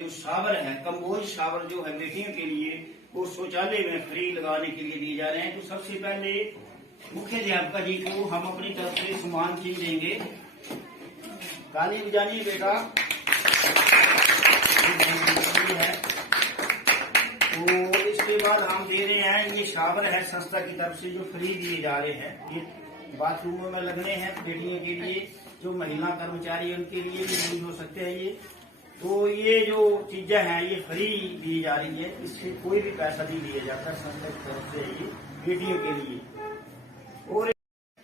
जो शावर है, कम्बोज शावर जो है बेटियों के लिए वो शौचालय में फ्री लगाने के लिए दिए जा रहे हैं। तो सबसे पहले मुख्य अध्यापक जी को हम अपनी तरफ से सम्मान चिन्ह देंगे। ताली बजानी बेटा है। तो इसके बाद हम दे रहे हैं, ये शावर है संस्था की तरफ से जो फ्री दिए जा रहे हैं। ये बाथरूमों में लगने हैं बेटियों के लिए, जो महिला कर्मचारी उनके लिए भी यूज हो सकते हैं ये। तो ये जो चीजें हैं ये फ्री दी जा रही है, इससे कोई भी पैसा नहीं लिया जाता संस्था की तरफ से ये बेटियों के लिए। और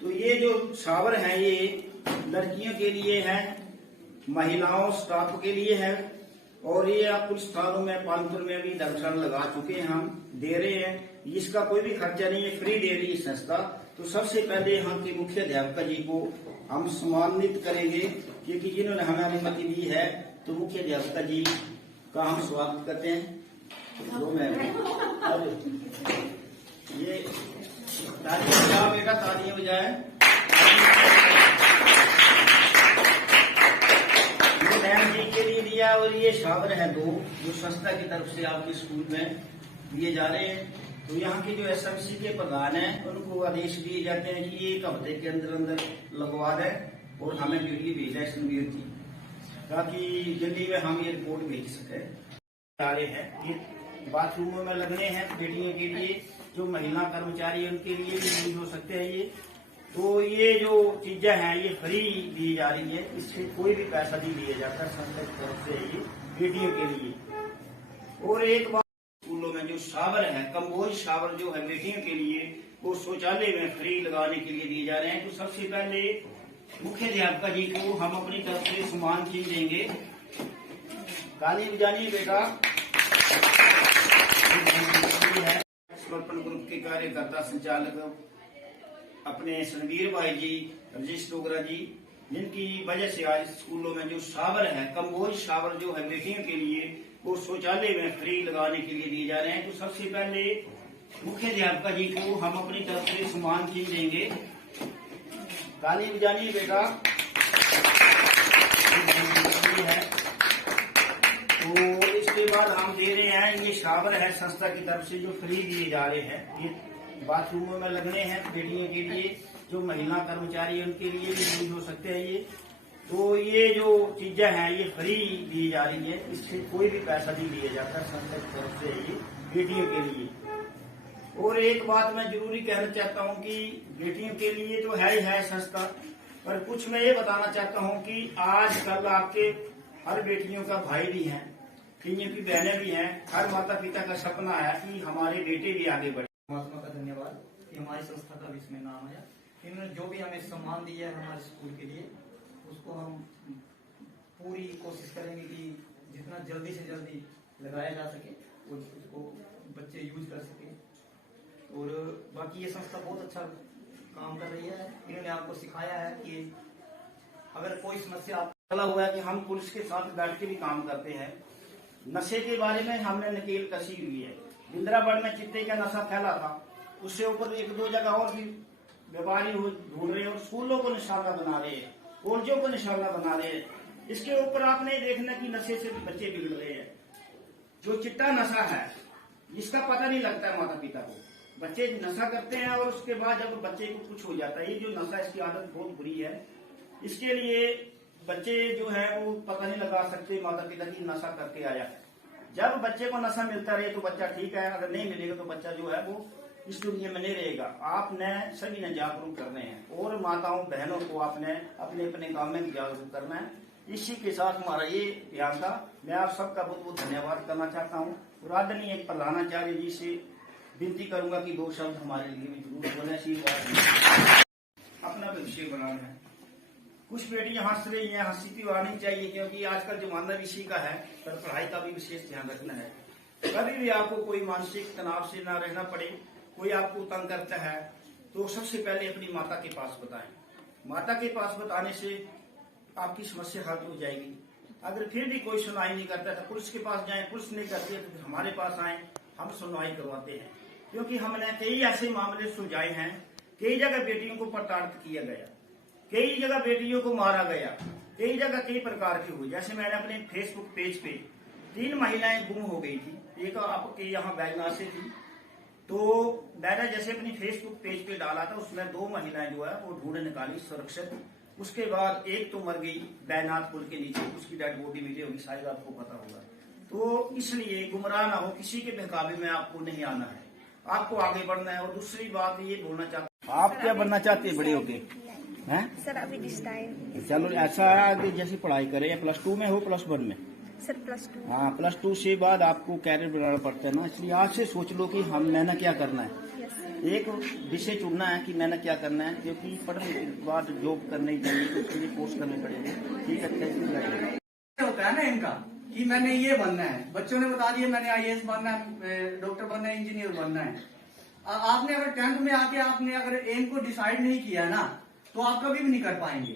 तो ये जो शावर है ये लड़कियों के लिए है, महिलाओं स्टाफ के लिए है। और ये आप कुछ स्थानों में पालपुर में भी धर्मशाला लगा चुके हैं, हम दे रहे हैं। इसका कोई भी खर्चा नहीं है, फ्री दे रही है संस्था। तो सबसे पहले यहाँ के मुख्य अध्यापक जी को हम सम्मानित करेंगे, क्योंकि जिन्होंने हमें अनुमति दी है। तो मुख्य अध्यापक जी का हम स्वागत करते हैं। तो मैं ये तालियां बजाओ बेटा, तालियां बजाए। ये मैम जी के लिए दिया, और ये शावर है दो जो संस्था की तरफ से आपके स्कूल में दिए जा रहे हैं। तो यहाँ के जो एसएमसी के प्रधान हैं उनको आदेश दिए जाते हैं कि एक हफ्ते के अंदर अंदर लगवा दें और हमें वीडियो भेजा है संवीर जी, ताकि जल्दी में हम ये रिपोर्ट भेज सके। जा रहे हैं ये बाथरूमों में लगने हैं बेटियों के लिए, जो महिला कर्मचारी उनके लिए भी यूज हो सकते हैं ये। तो ये जो चीजें हैं ये फ्री दी जा रही है, इससे कोई भी पैसा नहीं लिया जाता संस्था की तरफ से ये बेटियों के लिए। और एक बात, स्कूलों में जो शावर है, कम्बोज शावर जो है बेटियों के लिए वो शौचालय में फ्री लगाने के लिए दिए जा रहे हैं। तो सबसे पहले मुख्य अध्यापक जी को हम अपनी तरफ से सम्मान चिन्ह देंगे। ताली बजानी बेटा है। समर्पण ग्रुप के कार्यकर्ता संचालक अपने संवीर भाई जी, रजेश डोगरा जी, जिनकी वजह से आज स्कूलों में जो शावर है, कम्बोज शावर जो है बेटियों के लिए वो शौचालय में फ्री लगाने के लिए दिए जा रहे हैं। तो सबसे पहले मुख्य अध्यापक जी को हम अपनी तरफ से सम्मान चिन्ह देंगे। ताली बजानी बेटा है। तो इसके बाद हम दे रहे हैं, ये शावर है संस्था की तरफ से जो फ्री दिए जा रहे हैं। ये बाथरूमों में लगने हैं बेटियों के लिए, जो महिला कर्मचारी उनके लिए भी यूज हो सकते हैं ये। तो ये जो चीजें हैं ये फ्री दी जा रही है, इससे कोई भी पैसा नहीं लिया जाता संस्था की तरफ से ये बेटियों के लिए। और एक बात मैं जरूरी कहना चाहता हूँ कि बेटियों के लिए तो है ही है संस्था, पर कुछ मैं ये बताना चाहता हूँ कि आज कल आपके हर बेटियों का भाई भी है, कईयों की बहनें भी हैं। हर माता पिता का सपना है कि हमारे बेटे भी आगे बढ़े। महात्मा का धन्यवाद कि हमारी संस्था का भी इसमें नाम आया। इन्होंने जो भी हमें सम्मान दिया है हमारे स्कूल के लिए, उसको हम पूरी कोशिश करेंगे कि जितना जल्दी से जल्दी लगाया जा सके और उसको बच्चे यूज कर सके। और बाकी ये संस्था बहुत अच्छा काम कर रही है। इन्होंने आपको सिखाया है कि अगर कोई समस्या आप चला हुआ है कि हम पुलिस के साथ बैठ के भी काम करते हैं। नशे के बारे में हमने नकेल कसी हुई है। इंदिरागढ़ में चिट्टे का नशा फैला था, उससे ऊपर एक दो जगह और भी व्यापारी ढूंढ रहे हैं और स्कूलों को निशाना बना रहे हैं, कॉलेजों को निशाना बना रहे हैं। इसके ऊपर आपने देखना कि नशे से बच्चे बिगड़ रहे हैं। जो चिट्टा नशा है इसका पता नहीं लगता है माता पिता को, बच्चे नशा करते हैं और उसके बाद जब बच्चे को कुछ हो जाता है, ये जो नशा इसकी आदत बहुत बुरी है। इसके लिए बच्चे जो है वो पता नहीं लगा सकते माता पिता की नशा करके आया। जब बच्चे को नशा मिलता रहे तो बच्चा ठीक है, अगर नहीं मिलेगा तो बच्चा जो है वो इस दुनिया में नहीं रहेगा। आपने सभी ने जागरूक करने हैं और माताओं बहनों को आपने अपने अपने काम में जागरूक करना है। इसी के साथ हमारा ये ध्यान था। मैं आप सबका बहुत बहुत धन्यवाद करना चाहता हूँ और आदरणीय प्रधानाचार्य जी से विनती करूंगा कि दो शब्द हमारे लिए भी जरूर बोले। अपना भविष्य बनाना है। कुछ बेटियां हंस रही हैं, हंसी तो आनी चाहिए, क्योंकि आजकल जमाना इसी का है, पर पढ़ाई का भी विशेष ध्यान रखना है। कभी भी आपको कोई मानसिक तनाव से ना रहना पड़े, कोई आपको तंग करता है तो सबसे पहले अपनी माता के पास बताएं। माता के पास बताने से आपकी समस्या हल हो जाएगी। अगर फिर भी कोई सुनवाई नहीं करता तो पुलिस के पास जाएं, पुलिस नहीं करती है तो फिर हमारे पास आए, हम सुनवाई करवाते हैं। क्योंकि हमने कई ऐसे मामले सुलझाए हैं, कई जगह बेटियों को प्रताड़ित किया गया, कई जगह बेटियों को मारा गया, कई जगह कई प्रकार की हुई। जैसे मैंने अपने फेसबुक पेज पे 3 महिलाएं गुम हो गई थी। एक आपके यहाँ बैजनाथ से थी, तो मैंने जैसे अपनी फेसबुक पेज पे डाला था, उसमें 2 महिलाएं जो है वो ढूंढ निकाली सुरक्षित। उसके बाद एक तो मर गई बैजनाथ पुल के नीचे, उसकी डेड बॉडी मिली होगी, शायद आपको पता होगा। तो इसलिए गुमराह ना हो, किसी के बहकावे में आपको नहीं आना है, आपको आगे बढ़ना है। और दूसरी बात ये बोलना चाहता हूँ, आप क्या बनना चाहते हैं बड़े होके? हैं सर अभी दिस टाइम चलो ऐसा है, आगे जैसी पढ़ाई करें, या +2 में हो +1 में? सर +2। हाँ, +2 से बाद आपको कैरियर बनाना पड़ता है ना, इसलिए आज से सोच लो कि मैंने क्या करना है। यस एक विषय चुनना है कि मैंने क्या करना है, क्योंकि पढ़ने के बाद जॉब करनी चाहिए, तो उसके लिए कोर्स करने पड़ेंगे। ठीक है, कैसे लगेगा होता है ना इनका कि मैंने ये बनना है, बच्चों ने बता दिया मैंने IAS बनना है, डॉक्टर बनना है, इंजीनियर बनना है। आपने अगर 10th में आके आपने अगर एम को डिसाइड नहीं किया ना, तो आप कभी भी नहीं कर पाएंगे,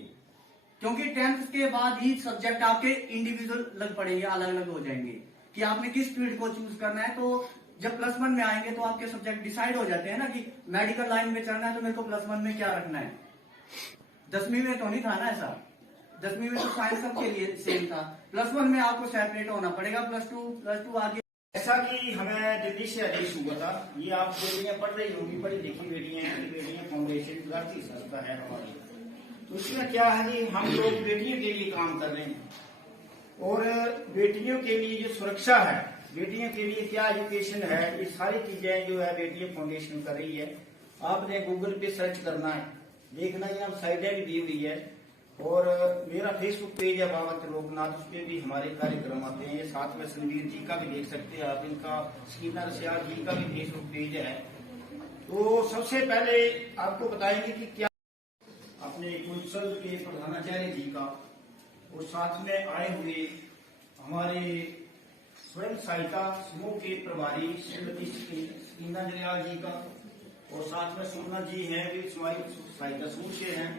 क्योंकि 10th के बाद ही सब्जेक्ट आपके इंडिविजुअल लग पड़ेंगे, अलग अलग हो जाएंगे कि आपने किस फील्ड को चूज करना है। तो जब +1 में आएंगे तो आपके सब्जेक्ट डिसाइड हो जाते हैं ना कि मेडिकल लाइन में चलना है तो मेरे को +1 में क्या रखना है। 10वीं में तो नहीं था ना ऐसा, 10वीं में तो साइंस सबके लिए सेम था। +1 में आपको सेपरेट होना पड़ेगा, +2 आगे। ऐसा कि हमें दिल्ली से आदेश हुआ था, ये आप बेटियां पढ़ रही होंगी, पढ़ी लिखी बेटियां फाउंडेशन राष्ट्रीय संस्था है हमारी। तो इसमें क्या है कि हम लोग बेटियों के लिए काम कर रहे हैं, और बेटियों के लिए जो सुरक्षा है, बेटियों के लिए क्या एजुकेशन है, ये सारी चीजें जो है बेटियां फाउंडेशन कर रही है। आपने गूगल पे सर्च करना है, देखना है, आप साइडें भी दी हुई है। और मेरा फेसबुक पेज है बाबा त्रिलोकनाथ, उस पर भी हमारे कार्यक्रम आते हैं। साथ में संदीप जी का भी देख सकते हैं आप, इनका स्कीनर सियाल जी का भी फेसबुक पेज है। तो सबसे पहले आपको बताएंगे कि क्या अपने कुंसल के प्रधानाचार्य जी का, और साथ में आए हुए हमारे स्वयं सहायता समूह के प्रभारी श्रीमती स्कीना जरियाल जी का, और साथ में सोना जी हैं, वे सामाजिक सहायता समूह से हैं,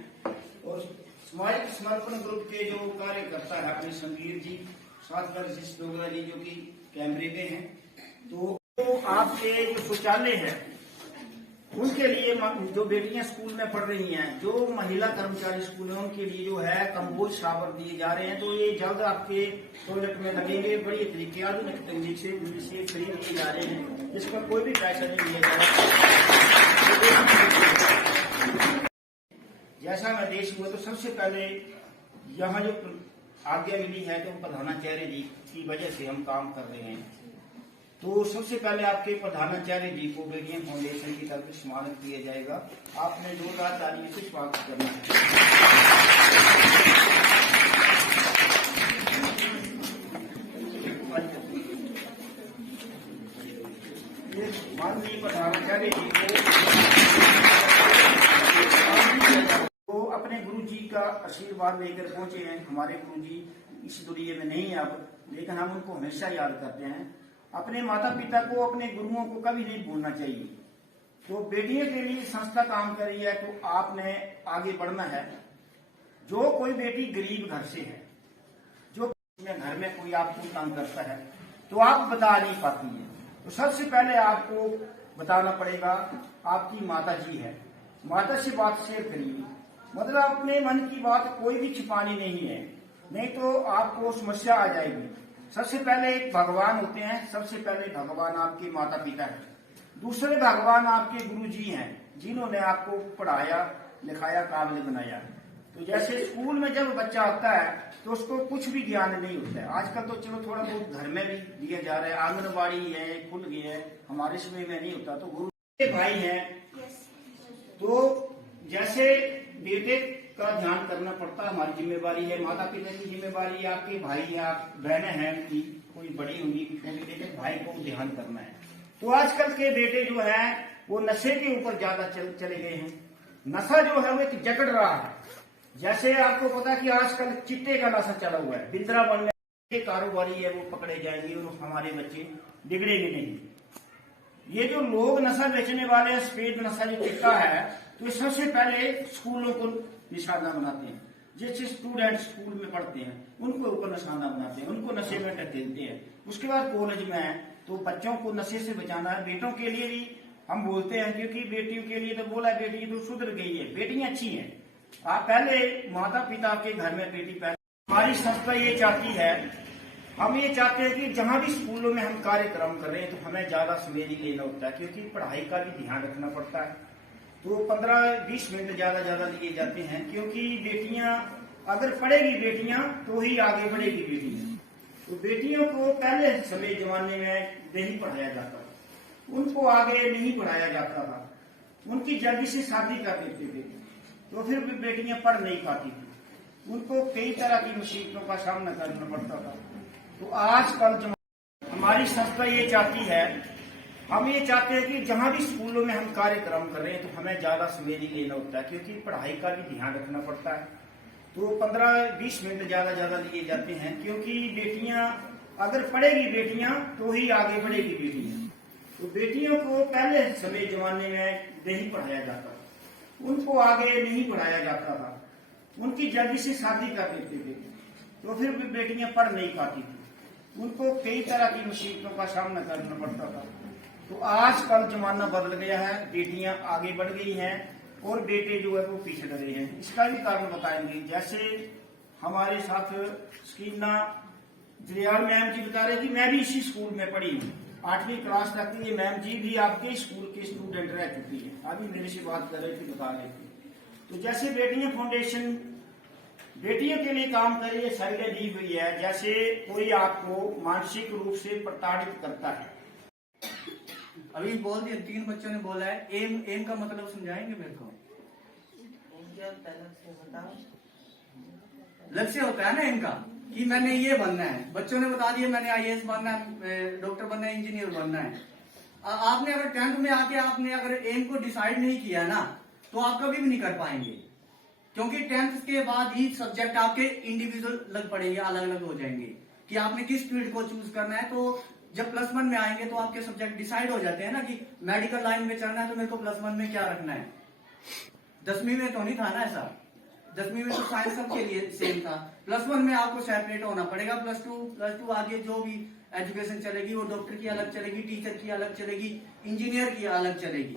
और सामाजिक समर्पण ग्रुप के जो कार्यकर्ता है अपने संगीर जी, साथ में रजिश डोगरा जी जो कि कैमरे में हैं। तो आपके जो शौचालय है उनके लिए, जो बेटियां स्कूल में पढ़ रही हैं, जो महिला कर्मचारी स्कूल है, उनके लिए जो है कम्बोज शावर दिए जा रहे हैं। तो ये जल्द आपके टॉयलेट में लगेंगे, बड़ी तरीके आधुनिक तकनीक से खरीद किए जा रहे हैं, जिसका कोई भी पैसा नहीं लिया जा रहा। जैसा मैं देश हुआ, तो सबसे पहले यहाँ जो आज्ञा मिली है तो प्रधानाचार्य जी की वजह से हम काम कर रहे हैं। तो सबसे पहले आपके प्रधानाचार्य जी को बेटियां फाउंडेशन की तरफ से सम्मानित किया जाएगा। आपने जोरदार तालियों से स्वागत करना है। माननीय प्रधानाचार्य जी को अपने गुरु जी का आशीर्वाद लेकर पहुंचे हैं। हमारे गुरु जी इस दुनिया में नहीं है अब, लेकिन हम उनको हमेशा याद करते हैं। अपने माता पिता को, अपने गुरुओं को कभी नहीं भूलना चाहिए। तो बेटियों के लिए संस्था काम कर रही है, तो आपने आगे बढ़ना है। जो कोई बेटी गरीब घर से है, जो घर में कोई आपको काम करता है, तो आप बता नहीं पाती है, तो सबसे पहले आपको बताना पड़ेगा आपकी माता जी है। माता से बात शेयर करिए, मतलब अपने मन की बात कोई भी छिपानी नहीं है, नहीं तो आपको समस्या आ जाएगी। सबसे पहले एक भगवान होते हैं, सबसे पहले भगवान आपके माता पिता है, दूसरे भगवान आपके गुरु जी हैं, जिन्होंने आपको पढ़ाया लिखाया काबिल बनाया। तो जैसे स्कूल में जब बच्चा आता है तो उसको कुछ भी ज्ञान नहीं होता है। आजकल तो चलो थोड़ा बहुत घर में भी दिया जा रहा है, आंगनबाड़ी है, खुल गई है, हमारे समय में नहीं होता। तो गुरु के भाई हैं, तो जैसे बेटे का ध्यान करना पड़ता है, हमारी जिम्मेवारी है, माता पिता की जिम्मेवारी है, आपके भाई या बहनें हैं कि कोई बड़ी होंगी कि छोटी, लेकिन भाई को ध्यान करना है। तो आजकल के बेटे जो है वो नशे के ऊपर ज्यादा चले गए हैं। नशा जो है वो एक जकड़ रहा है। जैसे आपको पता है कि आजकल चिट्टे का नशा चला हुआ है, बिंद्रावन में कारोबारी है वो पकड़े जाएंगे और हमारे बच्चे बिगड़ेंगे नहीं। ये जो लोग नशा बेचने वाले हैं, सफेद नशा जो चिट्टा है, तो सबसे पहले स्कूलों को निशाना बनाते हैं। जैसे स्टूडेंट स्कूल में पढ़ते हैं उनको ऊपर निशाना बनाते हैं, उनको नशे में ढकेलते हैं। उसके बाद कॉलेज में है तो बच्चों को नशे से बचाना है। बेटों के लिए भी हम बोलते हैं, क्योंकि बेटियों के लिए तो बोला बेटी तो सुधर गई है, बेटियां अच्छी हैं। आप पहले माता पिता के घर में बेटी पहले। हमारी संस्था ये चाहती है हम ये चाहते हैं कि जहां भी स्कूलों में हम कार्यक्रम कर रहे हैं तो हमें ज्यादा समय नहीं लेना होता है, क्योंकि पढ़ाई का भी ध्यान रखना पड़ता है। तो 15-20 मिनट ज्यादा लिए जाते हैं, क्योंकि बेटियां अगर पढ़ेगी बेटियां तो ही आगे बढ़ेगी बेटियां। तो बेटियों को पहले समय जमाने में नहीं पढ़ाया जाता, उनको आगे नहीं बढ़ाया जाता था, उनकी जल्दी से शादी कर देते थे, तो फिर भी बेटियां पढ़ नहीं पाती थी, उनको कई तरह की मुसीबतों का सामना करना पड़ता था। तो आजकल हमारी संस्था ये चाहती है, हम ये चाहते हैं कि जहां भी स्कूलों में हम कार्यक्रम कर रहे हैं तो हमें ज्यादा समय नहीं लेना होता है, क्योंकि पढ़ाई का भी ध्यान रखना पड़ता है। तो 15-20 मिनट ज्यादा लिए जाते हैं, क्योंकि बेटियां अगर पढ़ेगी बेटियां तो ही आगे बढ़ेगी बेटियां। तो बेटियों को पहले समय जमाने में नहीं पढ़ाया जाता, उनको आगे नहीं बढ़ाया जाता था, उनकी जल्दी से शादी कर देते थे, तो फिर भी बेटियां पढ़ नहीं पाती थी, उनको कई तरह की मुसीबतों का सामना करना पड़ता था। तो आजकल जमाना बदल गया है, बेटियां आगे बढ़ गई हैं और बेटे जो है वो पीछे रह गए हैं। इसका भी कारण बताएंगे। जैसे हमारे साथ स्कीना जरियाल मैम जी बता रहे कि मैं भी इसी स्कूल में पढ़ी हूँ, 8वीं क्लास तक की। ये मैम जी भी आपके स्कूल के स्टूडेंट रह चुकी है, अभी मेरे से बात कर रही थी, बता रही थी। तो जैसे बेटियां फाउंडेशन बेटियों के लिए काम कर रही है, साइडें दी हुई है। जैसे कोई आपको मानसिक रूप से प्रताड़ित करता है, अभी बोल दिया, 3 बच्चों ने बोला है। एम का मतलब समझाएंगे मेरे को? लक्ष्य होता है ना एम का, कि मैंने ये बनना है। बच्चों ने बता दिया मैंने IAS बनना है, डॉक्टर बनना है, इंजीनियर बनना है। आपने अगर 10th में आके आपने अगर एम को डिसाइड नहीं किया ना, तो आप कभी भी नहीं कर पाएंगे, क्योंकि 10th के बाद ही सब्जेक्ट आपके इंडिविजुअल लग पड़ेंगे, अलग अलग हो जाएंगे कि आपने किस फील्ड को चूज करना है। तो जब +1 में आएंगे तो आपके सब्जेक्ट डिसाइड हो जाते हैं ना, कि मेडिकल लाइन में चलना है तो मेरे को +1 में क्या रखना है। 10वीं में तो नहीं था ना ऐसा, 10वीं में तो साइंस सबके लिए सेम था। +1 में आपको सेपरेट होना पड़ेगा। +2 आगे जो भी एजुकेशन चलेगी वो डॉक्टर की अलग चलेगी, टीचर की अलग चलेगी, इंजीनियर की अलग चलेगी।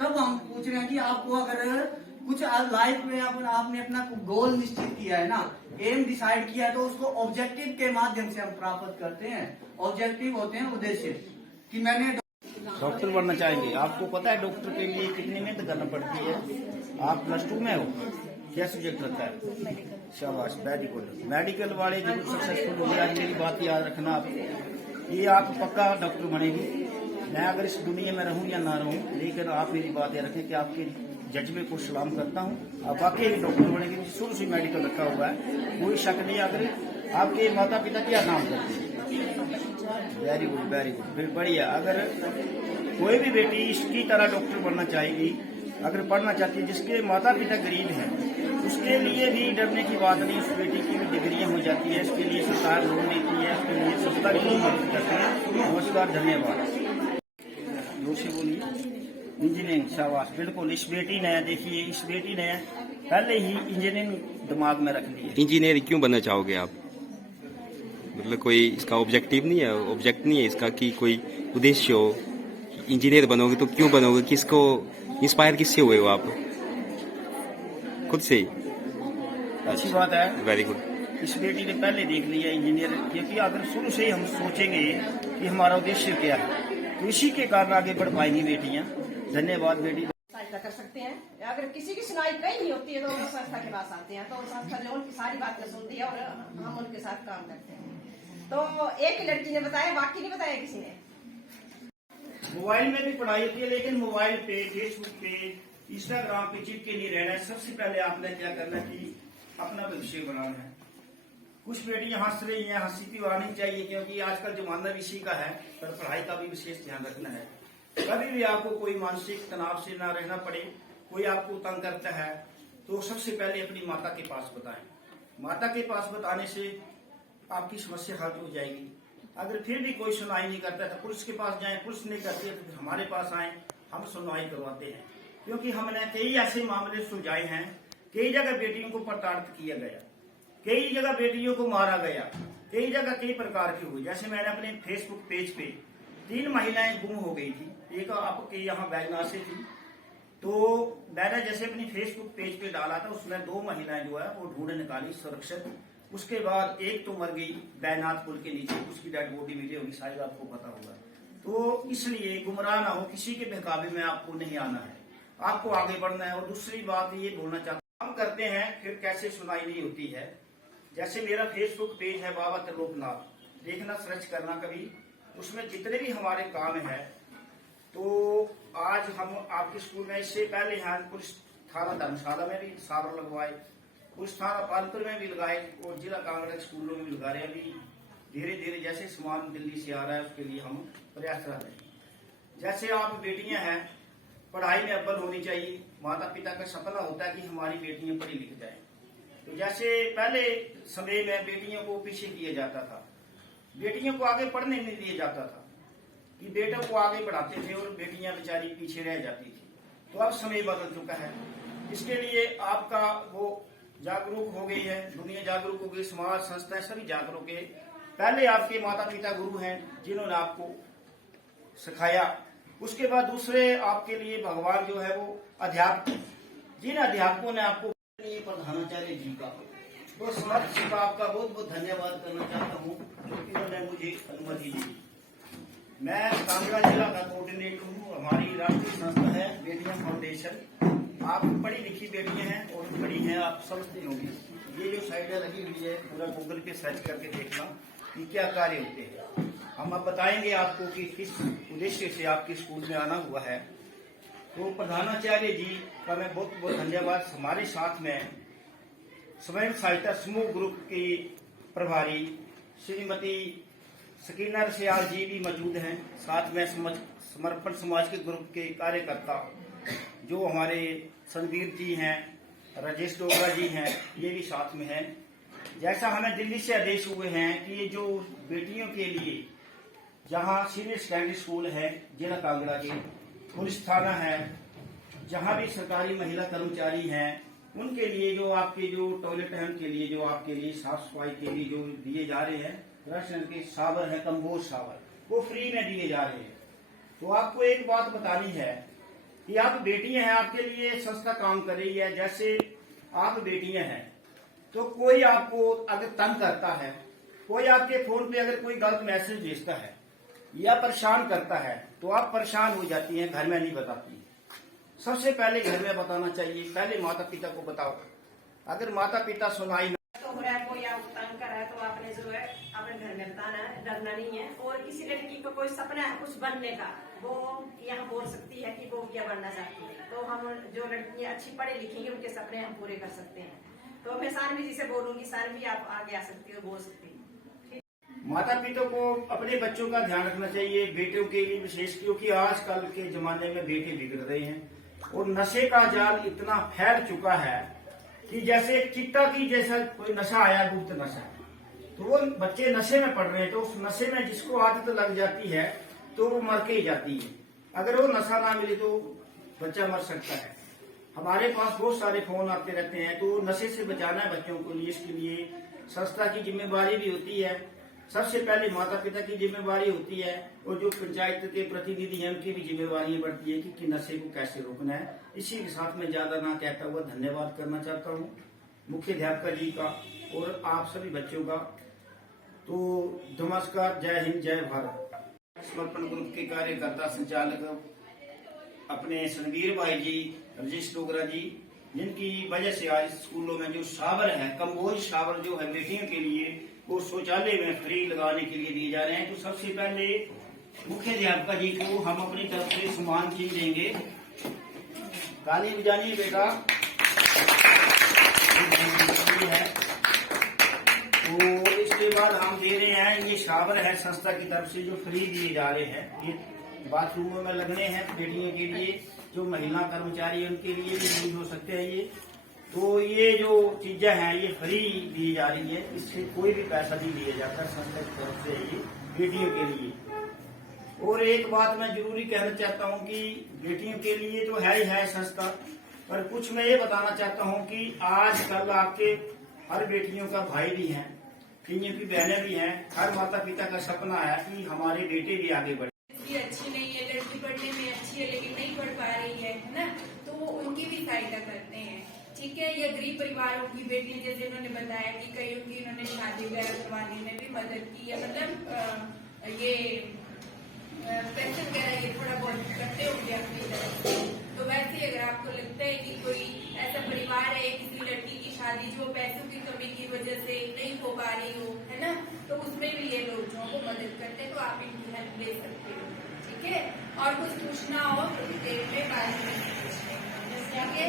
तब हम पूछ रहे हैं कि आपको अगर कुछ लाइफ में आपने अपना गोल निश्चित किया है ना, एम डिसाइड किया है, तो उसको ऑब्जेक्टिव के माध्यम से हम प्राप्त करते हैं। ऑब्जेक्टिव होते हैं उद्देश्य, कि मैंने डॉक्टर बनना चाहेंगे। आपको पता है डॉक्टर के लिए कितनी मेहनत करना पड़ती है। आप +2 में हो, क्या सब्जेक्ट रखा है? शाबाश, वेरी गुड। मेडिकल वाले जो सक्सेसफुल हो गए, आज मेरी बात याद रखना आप, ये आप पक्का डॉक्टर बनेगी। मैं अगर इस दुनिया में रहूं या ना रहूं, लेकिन आप मेरी बात याद रखें कि आपके जज्बे को सलाम करता हूं। आप वाकई डॉक्टर बनेंगे, शुरू से मेडिकल रखा हुआ है, कोई शक नहीं। अगर आपके माता पिता क्या काम करते हैं? वेरी गुड, वेरी गुड, फिर बढ़िया। अगर कोई भी बेटी इसकी तरह डॉक्टर बनना चाहेगी, अगर पढ़ना चाहती है, जिसके माता पिता गरीब हैं, उसके लिए भी डरने की बात नहीं। उस बेटी की भी डिग्रियां हो जाती है, इसके लिए सरकार लोन देती है, उसके लिए संस्था भी मदद करती है। नमस्कार, धन्यवाद। जोर से बोलिए। इंजीनियरिंग, शाबाश, बिल्कुल। इस बेटी ने देखिए, इस बेटी ने पहले ही इंजीनियरिंग दिमाग में रख ली है। इंजीनियर क्यों बनना चाहोगे आप? मतलब कोई इसका ऑब्जेक्टिव नहीं है, ऑब्जेक्ट नहीं है इसका कि कोई उद्देश्य हो? इंजीनियर बनोगे तो क्यों बनोगे? किसको इंस्पायर किससे हुए हो आप? खुद से ही? अच्छी बात है, वेरी गुड। इस बेटी ने पहले देख लिया इंजीनियर, क्योंकि अगर शुरू से ही हम सोचेंगे कि हमारा उद्देश्य क्या है, तो इसी के कारण आगे बढ़ पाएंगी बेटियां। धन्यवाद बेटी। सहायता कर सकते हैं। अगर किसी की सुनाई कहीं नहीं होती है तो वो संस्था के पास आते हैं, तो संस्था जो उनकी सारी बातें सुनती है और हम उनके साथ काम करते हैं। तो एक लड़की ने बताया, बाकी नहीं बताया किसी ने। मोबाइल में भी पढ़ाई होती है, लेकिन मोबाइल पे, फेसबुक पे, इंस्टाग्राम पे चिपके नहीं रहना है। सबसे पहले आपने क्या करना है कि अपना भविष्य बनाना है। कुछ बेटियां हंस रही हैं, हंसी की आनी चाहिए, क्योंकि आजकल जमाना भी इसी का है, पर पढ़ाई का भी विशेष ध्यान रखना है। कभी भी आपको कोई मानसिक तनाव से ना रहना पड़े, कोई आपको तंग करता है, तो सबसे पहले अपनी माता के पास बताएं। माता के पास बताने से आपकी समस्या हल हो जाएगी। अगर फिर भी कोई सुनवाई नहीं करता तो पुलिस के पास जाएं, पुलिस नहीं करती है तो फिर हमारे पास आएं, हम सुनवाई करवाते हैं। क्योंकि हमने कई ऐसे मामले सुलझाए हैं, कई जगह बेटियों को प्रताड़ित किया गया, कई जगह बेटियों को मारा गया, कई जगह कई प्रकार की हुई। जैसे मैंने अपने फेसबुक पेज पे 3 महिलाएं गुम हो गई थी, एक आपके यहाँ बैगनार से थी, तो मैंने जैसे अपनी फेसबुक पेज पे डाला था, उसमें 2 महिलाएं जो है वो ढूंढ निकाली, सुरक्षित उसके बाद एक तो मर गई बैनाथ पुल के नीचे, उसकी डेड बॉडी मिली होगी, शायद आपको पता होगा। तो इसलिए गुमराह ना हो, किसी के बहकावे में आपको नहीं आना है, आपको आगे बढ़ना है। और दूसरी बात ये बोलना चाहता हूँ, हम करते हैं फिर कैसे सुनाई नहीं होती है। जैसे मेरा फेसबुक पेज है बाबा त्रिलोकनाथ, देखना सर्च करना कभी, उसमें जितने भी हमारे काम हैं। तो आज हम आपके स्कूल में, इससे पहले यहाँ पुलिस थाना धर्मशाला में भी सावर लगवाए, पुलिस थाना पालपुर में भी लगाए और जिला कांगड़ा स्कूलों में भी लगा रहे हैं। अभी धीरे धीरे जैसे सामान दिल्ली से आ रहा है उसके लिए हम प्रयासरत हैं। जैसे आप बेटियां हैं, पढ़ाई में अव्वल होनी चाहिए, माता पिता का सपना होता है कि हमारी बेटियां पढ़ी लिख जाएं। तो जैसे पहले समय में बेटियों को पीछे किया जाता था, बेटियों को आगे पढ़ने नहीं दिया जाता था, कि बेटों को आगे बढ़ाते थे और बेटियां बेचारी पीछे रह जाती थी। तो अब समय बदल चुका है, इसके लिए आपका वो जागरूक हो गई है, दुनिया जागरूक हो गई, समाज संस्थाएं सभी जागरूक है। पहले आपके माता पिता गुरु हैं जिन्होंने आपको सिखाया, उसके बाद दूसरे आपके लिए भगवान जो है वो अध्यापक, जिन अध्यापकों ने आपको, प्रधानाचार्य जी का, तो समर्थ जी का आपका बहुत बहुत धन्यवाद करना चाहता हूँ, इन्होंने मुझे अनुमति दी। मैं कांगड़ा जिला का कोऑर्डिनेटर हूँ, हमारी राष्ट्रीय संस्था है बेटियां फाउंडेशन। आप पढ़ी लिखी बेटियां हैं और बड़ी हैं, आप समझते होंगे। ये जो साइडें लगी हुई है पूरा गूगल पे सर्च करके देखना कि क्या कार्य होते हैं। हम अब बताएंगे आपको कि किस उद्देश्य से आपके स्कूल में आना हुआ है। तो प्रधानाचार्य जी का मैं बहुत बहुत धन्यवाद। हमारे साथ में स्वयं सहायता समूह ग्रुप की प्रभारी श्रीमती सकीना रसियाल जी भी मौजूद हैं, साथ में समर्पण समाज के ग्रुप के कार्यकर्ता जो हमारे संदीप जी हैं, राजेश डोगरा जी हैं, ये भी साथ में हैं। जैसा हमें दिल्ली से आदेश हुए हैं कि ये जो बेटियों के लिए जहां सीनियर सेकेंडरी स्कूल है जिला कांगड़ा के, पुलिस थाना है, जहां भी सरकारी महिला कर्मचारी हैं, उनके लिए जो आपके जो टॉयलेट है, उनके लिए जो आपके लिए साफ सफाई के लिए जो दिए जा रहे हैं राशन के सावर है, कम्बोज सावर, वो फ्री में दिए जा रहे हैं। तो आपको एक बात बतानी है कि आप बेटियां हैं, आपके लिए संस्था काम कर रही है। जैसे आप बेटियां हैं तो कोई आपको अगर तंग करता है, कोई आपके फोन पे अगर कोई गलत मैसेज भेजता है या परेशान करता है, तो आप परेशान हो जाती हैं, घर में नहीं बताती। सबसे पहले घर में बताना चाहिए, पहले माता पिता को बताओ। अगर माता पिता सुनाई तो हो रहा है, कोई आप तंग कर रहा है, तो आपने जो है अपने घर में बताना है, डरना नहीं है। और किसी लड़की को कोई सपना है कुछ बनने का, वो यहाँ बोल सकती है कि वो क्या बनना चाहती है। तो हम जो लड़कियां अच्छी पढ़ी लिखी हैं, उनके सपने हम पूरे कर सकते हैं। तो मैं सानवी जी से बोलूंगी, सानवी आप आगे आ सकती हो, बोल सकती है। माता पिता को अपने बच्चों का ध्यान रखना चाहिए, बेटों के लिए विशेष, क्योंकि आजकल के जमाने में बेटे बिगड़ रहे हैं और नशे का जाल इतना फैल चुका है कि जैसे चिट्टा की जैसा कोई नशा आया, गुप्त नशा, तो वो बच्चे नशे में पड़ रहे हैं। तो उस नशे में जिसको आदत लग जाती है तो वो मर के ही जाती है। अगर वो नशा ना मिले तो बच्चा मर सकता है। हमारे पास बहुत सारे फोन आते रहते हैं, तो नशे से बचाना है बच्चों को लिए, इसके लिए संस्था की जिम्मेवारी भी होती है। सबसे पहले माता पिता की जिम्मेवारी होती है और जो पंचायत के प्रतिनिधि हैं उनकी भी जिम्मेवारी बढ़ती है कि नशे को कैसे रोकना है। इसी के साथ में ज्यादा ना कहता हुआ धन्यवाद करना चाहता हूँ मुख्य अध्यापक जी का और आप सभी बच्चों का। तो नमस्कार, जय हिंद, जय भारत। समर्पण ग्रुप के कार्यकर्ता संचालक अपने सनवीर भाई जी, राजेश डोगरा जी, जिनकी वजह से आज स्कूलों में जो शावर है, कम्बोज शावर जो है बेटियों के लिए, वो शौचालय में फ्री लगाने के लिए दिए जा रहे हैं। तो सबसे पहले मुख्य अध्यापक जी को हम अपनी तरफ से सम्मान चिन्ह देंगे। ताली बजानिए बेटा। है तो इसके बाद हम दे रहे हैं, ये शावर है संस्था की तरफ से जो फ्री दिए जा रहे हैं। ये बाथरूमों में लगने हैं बेटियों के लिए, जो महिला कर्मचारी है उनके लिए भी यूज हो सकते हैं ये। तो ये जो चीजें हैं ये फ्री दी जा रही है, इससे कोई भी पैसा नहीं दिया जाता संस्था की तरफ से, ये बेटियों के लिए। और एक बात मैं जरूरी कहना चाहता हूँ कि बेटियों के लिए तो है ही है संस्था, पर कुछ मैं ये बताना चाहता हूँ कि आजकल आपके हर बेटियों का भाई भी है, कईयों की बहनें भी हैं। हर माता पिता का सपना है कि हमारे बेटे भी आगे बढ़े। अच्छी नहीं है, लड़की पढ़ने में अच्छी है लेकिन नहीं पढ़ पा रही है ना, तो वो उनकी भी सहायता करते हैं। ठीक है। ये गरीब परिवारों की बेटियां, जैसे उन्होंने बताया कि कईयों की इन्होंने शादी वगैरह करवाने में भी मदद की है, मतलब ये पैसे वगैरह ये थोड़ा बहुत करते होंगे अपनी तरफ से। तो वैसे ही अगर आपको लगता है कि कोई ऐसा परिवार है, किसी लड़की की शादी जो पैसों की कमी की वजह से नहीं हो पा रही हो, है ना, तो उसमें भी ये लोग जो वो मदद करते हैं, तो आप इनकी हेल्प ले सकते हो। ठीक है। और कुछ पूछना हो तो डिटेल में बात में जैसे आगे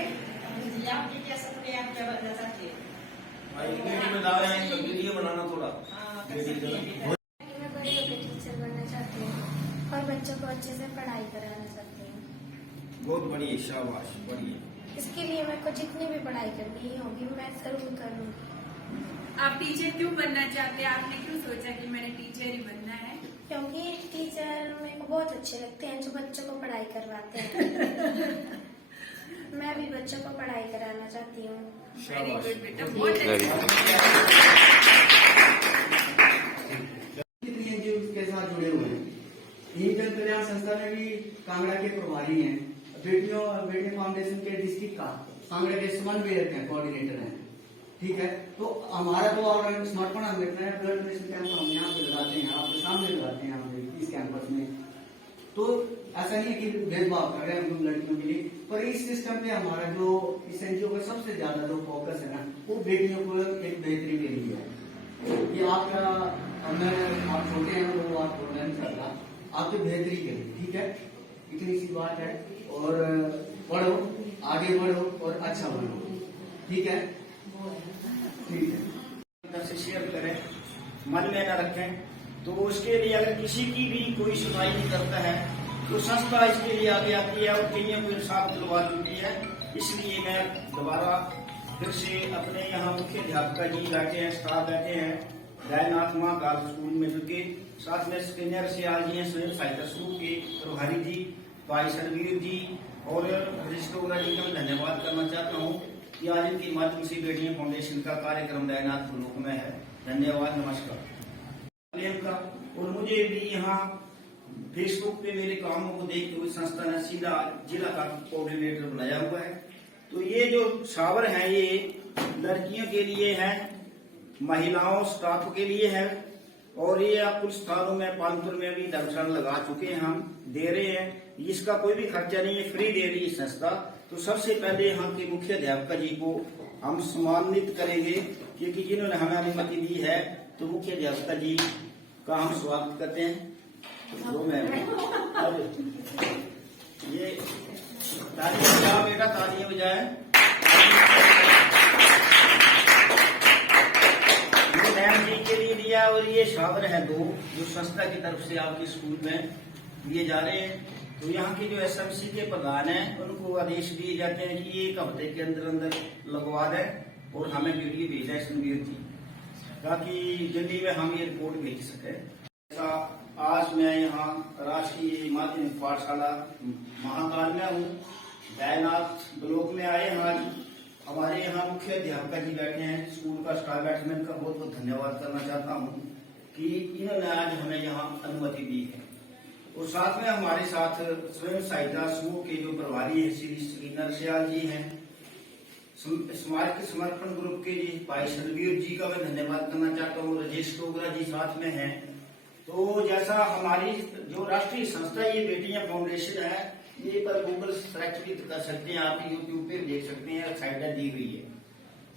आप क्या सपने, आप क्या बनना चाहते हैं? वीडियो बना रहे हैं तो वीडियो बनाना थोड़ा मैं बड़े होकर टीचर बनना चाहती हूँ और बच्चों को अच्छे से पढ़ाई कराना चाहती हूँ। बहुत बढ़िया, शाबाश, बढ़िया। इसके लिए मेरे को जितनी भी पढ़ाई करनी होगी मैं जरूर करूँगी। आप टीचर क्यों बनना चाहते हैं? आपने क्यों सोचा कि मैंने टीचर ही बनना है? क्योंकि टीचर मेरे को बहुत अच्छे लगते हैं जो बच्चों को पढ़ाई करवाते हैं। मैं भी बच्चों को पढ़ाई कराना चाहती हूँ। वेरी गुड बेटा, बहुत Very अच्छा। कितनी एनजीओ के साथ जुड़े हुए हैं। यही जन कल्याण संस्था में भी कांगड़ा के प्रभारी हैं, बेटी फाउंडेशन के डिस्ट्रिक्ट का कांगड़ा के समन्वयक हैं, कोऑर्डिनेटर हैं। ठीक है, तो हमारा तो और समर्पण हम देखते हैं, ब्लड डोनेशन कैंप हम यहाँ पे लगाते हैं, आपके सामने लगाते हैं हम इस कैंपस में। तो ऐसा नहीं है कि भेदभाव कर रहे हैं हम लड़कियों के लिए, पर इस सिस्टम में हमारा जो इस एनजीओ का सबसे ज्यादा जो फोकस है ना, वो बेटियों को एक बेहतरी के लिए है। ये आपका आप छोटे हैं तो आप नहीं करता, आपकी बेहतरी के लिए। ठीक है, इतनी सी बात है। और पढ़ो, आगे बढ़ो और अच्छा बनो। ठीक है, ठीक है। से शेयर करें, मन में न रखें। तो उसके लिए अगर किसी की भी कोई सुनाई नहीं करता है तो संस्था इसके लिए आगे आती है और कईयों को इंसाफ दिलवा चुकी है। इसलिए मैं दोबारा फिर से अपने यहाँ मुख्य अध्यापिका जी बैठे हैं, स्टाफ बैठे हैं, दयानाथ माँ गर्ल्स स्कूल में जुड़े, साथ में स्कैनर से आज जी हैं, स्वयं सहायता समूह के प्रभारी जी, भाई सरवीर जी और रजिस्ट्रोग्रा जी का मैं धन्यवाद करना चाहता हूँ कि आज इनके माध्यम से बेटियां फाउंडेशन का कार्यक्रम दयानाथ ब्लॉक में है। धन्यवाद, नमस्कार। का और मुझे भी यहाँ फेसबुक पे मेरे कामों को देखते हुए संस्था ने सीधा जिला का कोऑर्डिनेटर बनाया हुआ है। तो ये जो शावर है ये लड़कियों के लिए है, महिलाओं स्टाफ के लिए है और ये आप कुछ स्थानों में पालपुर में भी धर्मशाला लगा चुके हैं, हम दे रहे हैं। इसका कोई भी खर्चा नहीं है, फ्री दे रही है संस्था। तो सबसे पहले यहाँ के मुख्य अध्यापक जी को हम सम्मानित करेंगे क्योंकि जिन्होंने हमें अनुमति दी है। तो मुख्य अध्यापक जी का हम स्वागत करते हैं। तो मैं अब ये तालियां बजाओ बेटा, तालियां बजाएं। ये मैम जी के लिए दिया और ये शावर है दो जो संस्था की तरफ से आपके स्कूल में दिए जा रहे हैं। तो यहाँ के जो एसएमसी के प्रधान हैं उनको आदेश दिए जाते हैं कि एक हफ्ते के अंदर अंदर लगवा दें और हमें वीडियो भेजा है संवीर जी, ताकि जल्दी में हम ये रिपोर्ट भेज सकें। आज मैं यहाँ राष्ट्रीय माध्यमिक पाठशाला महाकाल में हूँ, दयानाथ ब्लॉक में आए हैं। आज हमारे यहाँ मुख्य अध्यापक जी बैठे हैं, स्कूल का स्टाफ बैठे, मैं इनका बहुत बहुत धन्यवाद करना चाहता हूँ कि इन्होंने आज हमें यहाँ अनुमति दी है। और साथ में हमारे साथ स्वयं सहायता समूह के जो प्रभारी है श्री श्रीनर सियाल जी हैं, स्मारक समर्पण ग्रुप के जी भाई सरवीर जी का मैं धन्यवाद करना चाहता हूँ, राजेश टोगरा जी साथ में हैं। तो जैसा हमारी जो राष्ट्रीय संस्था ये बेटियां फाउंडेशन है, ये पर गूगल सर्च भी कर सकते हैं, आप यूट्यूब पे देख सकते हैं, साइटें दी हुई है।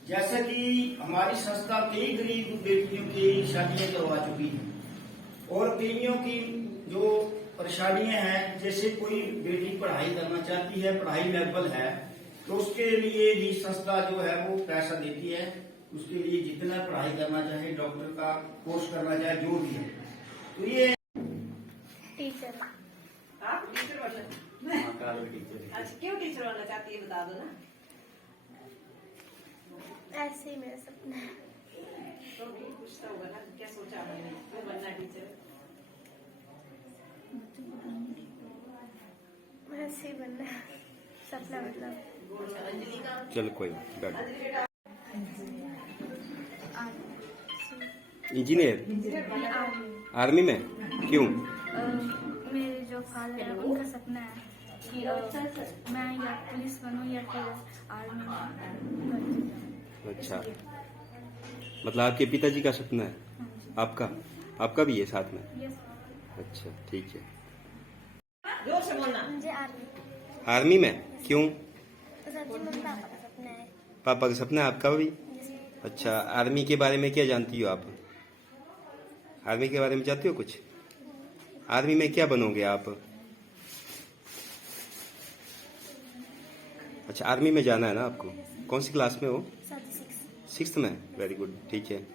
जैसा कि हमारी संस्था कई गरीब बेटियों की शादियां करवा चुकी है और कईयों की जो परेशानियां हैं, जैसे कोई बेटी पढ़ाई करना चाहती है, पढ़ाई में अव्वल है, तो उसके लिए भी संस्था जो है वो पैसा देती है। उसके लिए जितना पढ़ाई करना चाहे, डॉक्टर का कोर्स करना चाहे, जो भी है। तो ये टीचर। आप टीचर बनना, अच्छा क्यों टीचर बनना चाहती है बता दो ना। ऐसे ही मेरा सपना है। तो भी कुछ तो होगा ना, क्या सोचा आपने क्यों बनना टीचर? ऐसे ही बनना है सपना, मतलब। अंजलि का, चलो कोई बात। अंजलि बेटा इंजीनियर आर्मी में क्यों? मेरे जो फादर है उनका सपना है कि मैं या पुलिस बनूं या फिर आर्मी में। अच्छा, मतलब आपके पिताजी का सपना है, आपका आपका भी है साथ में? यस। अच्छा ठीक है। जोर से बोलना। मुझे आर्मी। आर्मी में क्यों? सर जी मेरे पापा का सपना है। पापा का सपना है, आपका भी? अच्छा, आर्मी के बारे में क्या जानती हो आप? आर्मी के बारे में जानती हो कुछ? आर्मी में क्या बनोगे आप? अच्छा, आर्मी में जाना है ना आपको? कौन सी क्लास में हो? 6 6th में? वेरी गुड, ठीक है।